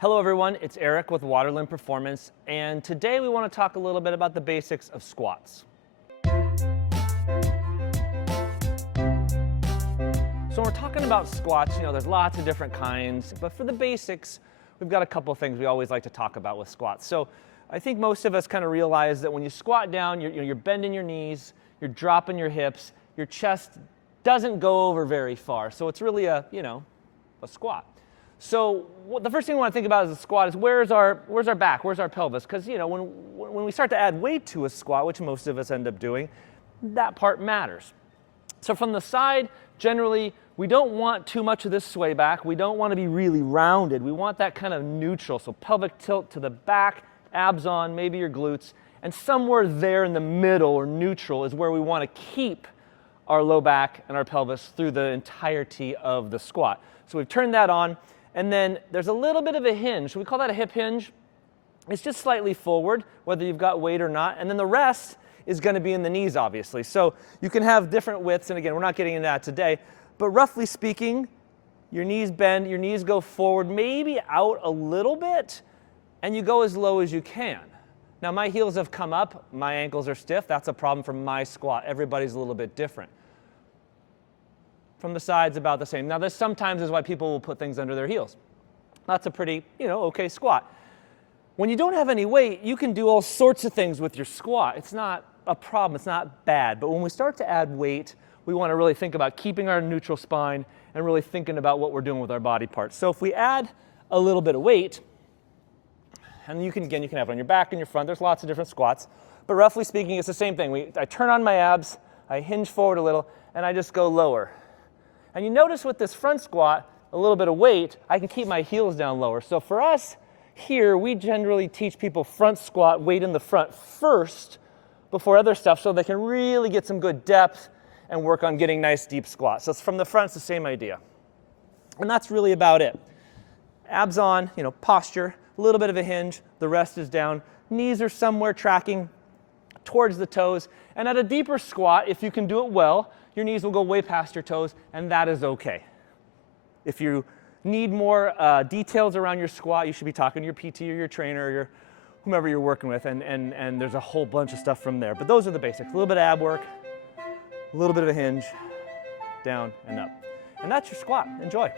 Hello everyone, it's Eric with Waterland Performance, and today we want to talk a little bit about the basics of squats. So when we're talking about squats, there's lots of different kinds, but for the basics, we've got a couple of things we always like to talk about with squats. So I think most of us kind of realize that when you squat down, you're bending your knees, you're dropping your hips, your chest doesn't go over very far. So it's really a squat. So the first thing we want to think about as a squat is where's our back, where's our pelvis? Because when we start to add weight to a squat, which most of us end up doing, that part matters. So from the side, generally, we don't want too much of this sway back. We don't want to be really rounded. We want that kind of neutral. So pelvic tilt to the back, abs on, maybe your glutes, and somewhere there in the middle or neutral is where we want to keep our low back and our pelvis through the entirety of the squat. So we've turned that on. And then there's a little bit of a hinge. We call that a hip hinge. It's just slightly forward, whether you've got weight or not. And then the rest is going to be in the knees, obviously. So you can have different widths. And again, we're not getting into that today. But roughly speaking, your knees bend, your knees go forward, maybe out a little bit, and you go as low as you can. Now, my heels have come up. My ankles are stiff. That's a problem for my squat. Everybody's a little bit different. From the sides, about the same. Now, this sometimes is why people will put things under their heels. That's a pretty, okay squat. When you don't have any weight, you can do all sorts of things with your squat. It's not a problem, it's not bad. But when we start to add weight, we want to really think about keeping our neutral spine and really thinking about what we're doing with our body parts. So if we add a little bit of weight, and you can have it on your back and your front, there's lots of different squats. But roughly speaking, it's the same thing. I turn on my abs, I hinge forward a little, and I just go lower. And you notice with this front squat, a little bit of weight, I can keep my heels down lower. So for us here, we generally teach people front squat, weight in the front first before other stuff so they can really get some good depth and work on getting nice deep squats. So from the front, it's the same idea. And that's really about it. Abs on, posture, a little bit of a hinge, the rest is down. Knees are somewhere tracking towards the toes. And at a deeper squat, if you can do it well, your knees will go way past your toes, and that is okay. If you need more details around your squat, you should be talking to your PT or your trainer or your whomever you're working with, and there's a whole bunch of stuff from there. But those are the basics. A little bit of ab work, a little bit of a hinge, down and up. And that's your squat. Enjoy.